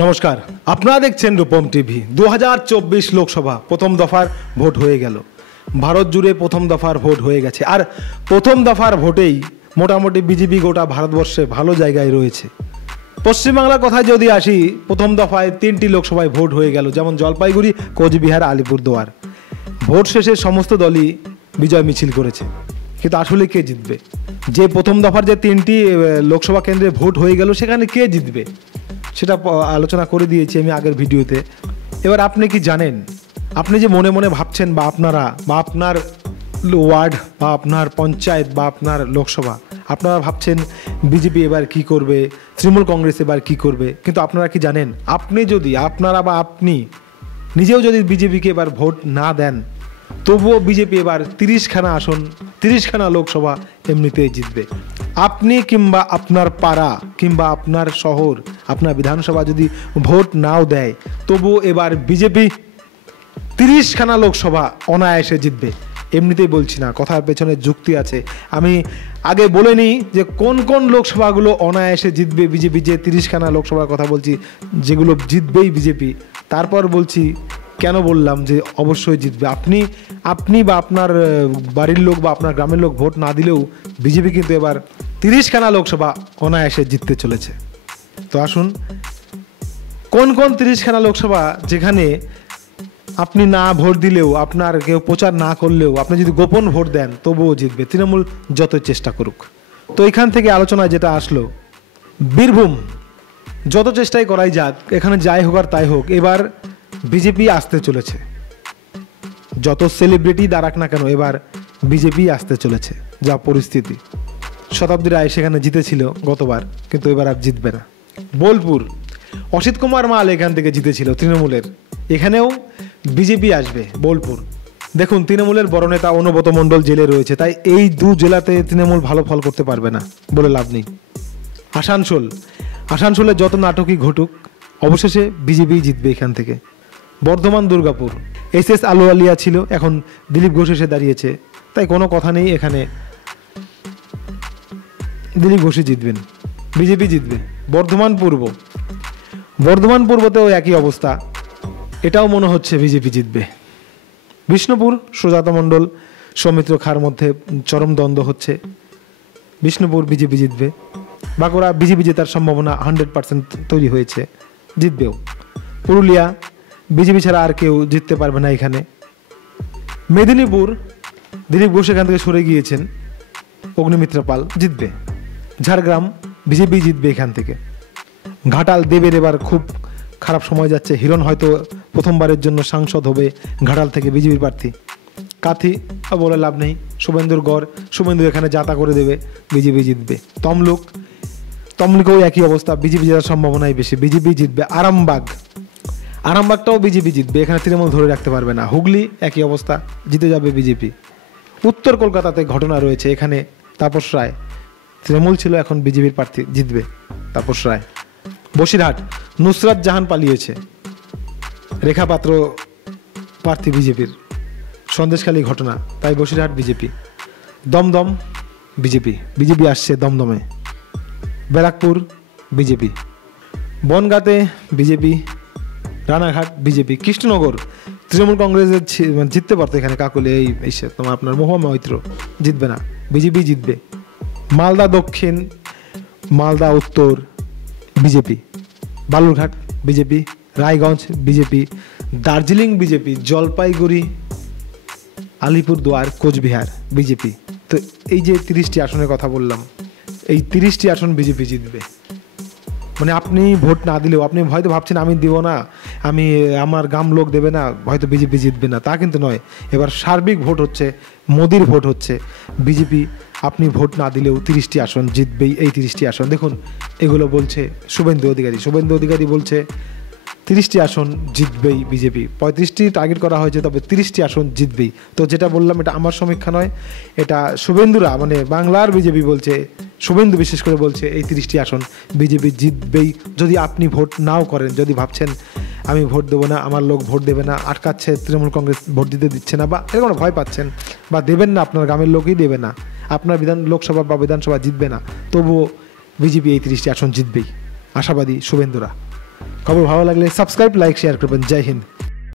নমস্কার, আপনারা দেখছেন রূপম টিভি। 2024 লোকসভা প্রথম দফার ভোট হয়ে গেল। ভারত জুড়ে প্রথম দফার ভোট হয়ে গেছে, আর প্রথম দফার ভোটেই মোটামুটি বিজেপি গোটা ভারতবর্ষে ভালো জায়গায় রয়েছে। পশ্চিমবাংলার কথায় যদি আসি, প্রথম দফায় 3টি লোকসভায় ভোট হয়ে গেল, যেমন জলপাইগুড়ি, কোচবিহার, আলিপুরদুয়ার। ভোট শেষে সমস্ত দলই বিজয় মিছিল করেছে, কিন্তু আসলে কে জিতবে? যে প্রথম দফার যে 3টি লোকসভা কেন্দ্রে ভোট হয়ে গেল, সেখানে কে জিতবে সেটা আলোচনা করে দিয়েছি আমি আগের ভিডিওতে। এবার আপনি কি জানেন? আপনি যে মনে মনে ভাবছেন, বা আপনারা, বা আপনার ওয়ার্ড, বা আপনার পঞ্চায়েত, বা আপনার লোকসভা, আপনারা ভাবছেন বিজেপি এবার কি করবে, তৃণমূল কংগ্রেস এবার কি করবে। কিন্তু আপনারা কি জানেন, আপনি যদি, আপনারা বা আপনি নিজেও যদি বিজেপিকে এবার ভোট না দেন, তবুও বিজেপি এবার 30খানা আসন, 30খানা লোকসভা এমনিতেই জিতবে। আপনি কিংবা আপনার পাড়া কিংবা আপনার শহর, আপনার বিধানসভা যদি ভোট নাও দেয়, তবুও এবার বিজেপি 30খানা লোকসভা অনায়াসে জিতবে। এমনিতেই বলছি না, কথার পেছনে যুক্তি আছে। আমি আগে বলে নিই যে কোন কোন লোকসভাগুলো অনায়াসে জিতবে বিজেপি। যে 30খানা লোকসভার কথা বলছি, যেগুলো জিতবেই বিজেপি, তারপর বলছি কেন বললাম যে অবশ্যই জিতবে। আপনি বা আপনার বাড়ির লোক বা আপনার গ্রামের লোক ভোট না দিলেও বিজেপি কিন্তু এবার 30খানা লোকসভা অনায়াসে জিততে চলেছে। তো আসুন, কোন কোন 30খানা লোকসভা যেখানে আপনি না ভোট দিলেও, আপনার কেউ প্রচার না করলেও, আপনি যদি গোপন ভোট দেন তবুও জিতবে, তৃণমূল যতই চেষ্টা করুক। তো এখান থেকে আলোচনায় যেটা আসলো, বীরভূম, যত চেষ্টাই করাই যাক, এখানে যাই হোক আর তাই হোক, এবার বিজেপি আসতে চলেছে। যত সেলিব্রিটি দাঁড়াক না কেন, এবার বিজেপি আসতে চলেছে। যা পরিস্থিতি, শতাব্দী রায় সেখানে জিতেছিল গতবার, কিন্তু এবার আর জিতবে না। বোলপুর, অসিত কুমার মাল এখান থেকে জিতেছিল তৃণমূলের, এখানেও বিজেপি আসবে। বোলপুর দেখুন, তৃণমূলের বড় নেতা অনুব্রত মণ্ডল জেলে রয়েছে, তাই এই 2 জেলাতে তৃণমূল ভালো ফল করতে পারবে না বলে লাভ নেই। আসানসোলে যত নাটকই ঘটুক, অবশেষে বিজেপি জিতবে এখান থেকে। বর্ধমান, দুর্গাপুর, SS আলুওয়ালিয়া ছিল, এখন দিলীপ ঘোষ এসে দাঁড়িয়েছে, তাই কোনো কথা নেই, এখানে দিলীপ ঘোষই জিতবেন, বিজেপি জিতবে। বর্ধমান পূর্বতেও একই অবস্থা, এটাও মনে হচ্ছে বিজেপি জিতবে। বিষ্ণুপুর, সুজাতা মণ্ডল, সৌমিত্র খাঁর মধ্যে চরম দ্বন্দ্ব হচ্ছে, বিষ্ণুপুর বিজেপি জিতবে। বাঁকুড়া, বিজেপি জেতার সম্ভাবনা 100% তৈরি হয়েছে, জিতবেও। পুরুলিয়া, বিজেপি ছাড়া আর কেউ জিততে পারবে না এখানে। মেদিনীপুর, দিলীপ ঘোষ এখান থেকে সরে গিয়েছেন, অগ্নিমিত্রা পাল জিতবে। ঝাড়গ্রাম, বিজেপি জিতবে এখান থেকে। ঘাটাল, দেবের এবার খুব খারাপ সময় যাচ্ছে, হিরণ হয়তো প্রথমবারের জন্য সাংসদ হবে ঘাটাল থেকে, বিজেপির প্রার্থী। কাথি বলে লাভ নেই, শুভেন্দুর গড়, শুভেন্দু এখানে যাতা করে দেবে, বিজেপি জিতবে। তমলুকেও একই অবস্থা, বিজেপি জেতার সম্ভাবনাই বেশি, বিজেপি জিতবে। আরামবাগটাও বিজেপি জিতবে, এখানে তৃণমূল ধরে রাখতে পারবে না। হুগলি একই অবস্থা, জিতে যাবে বিজেপি। উত্তর কলকাতাতে ঘটনা রয়েছে, এখানে তাপস রায়, তৃণমূল ছিল, এখন বিজেপির প্রার্থী, জিতবে তাপস রায়। বসিরহাট, নুসরাত জাহান পালিয়েছে, রেখা পাত্র প্রার্থী বিজেপির, সন্দেশখালী ঘটনা, তাই বসিরহাট বিজেপি। দমদম, বিজেপি আসছে দমদমে। ব্যারাকপুর, বিজেপি। বনগাঁতে বিজেপি। রানাঘাট, বিজেপি। কৃষ্ণনগর, তৃণমূল কংগ্রেসের জিততে পারতো এখানে, কাকলে এই তোমার আপনার মহুয়া মৈত্র, জিতবে না, বিজেপি জিতবে। Malda Dakshin, Malda Uttar, BJP. Balurghat, BJP. Raiganj, BJP. Darjeeling, BJP. Jalpaiguri, Alipurduar, Coochbehar, BJP. তো এই যে 30টি আসনের কথা বললাম, এই 30টি আসন বিজেপি জিতবে। মানে আপনি ভোট না দিলেও, আপনি হয়তো ভাবছেন আমি দিব না, আমার গ্রাম লোক দেবে না, হয়তো বিজেপি জিতবে না, তা কিন্তু নয়। এবার সার্বিক ভোট হচ্ছে, মোদির ভোট হচ্ছে, বিজেপি আপনি ভোট না দিলেও 30টি আসন জিতবেই। এই 30টি আসন দেখুন, এগুলো বলছে শুভেন্দু অধিকারী বলছে 30টি আসন জিতবেই বিজেপি। 35টি টার্গেট করা হয়েছে, তবে 30টি আসন জিতবেই। তো যেটা বললাম, এটা আমার সমীক্ষা নয়, এটা শুভেন্দুরা, মানে বাংলার বিজেপি বলছে, শুভেন্দু বিশেষ করে বলছে এই 30টি আসন বিজেপি জিতবেই। যদি আপনি ভোট নাও করেন, যদি ভাবছেন আমি ভোট দেবো না, আমার লোক ভোট দেবে না, আটকাচ্ছে, তৃণমূল কংগ্রেস ভোট দিতে দিচ্ছে না, বা এরকম ভয় পাচ্ছেন, বা দেবেন না, আপনার গ্রামের লোকই দেবে না, আপনার লোকসভা বা বিধানসভা জিতবে না, তবুও বিজেপি এই 30টি আসন জিতবেই, আশাবাদী শুভেন্দুরা। খবর ভালো লাগলে সাবস্ক্রাইব লাইক শেয়ার করবেন। জয় হিন্দ।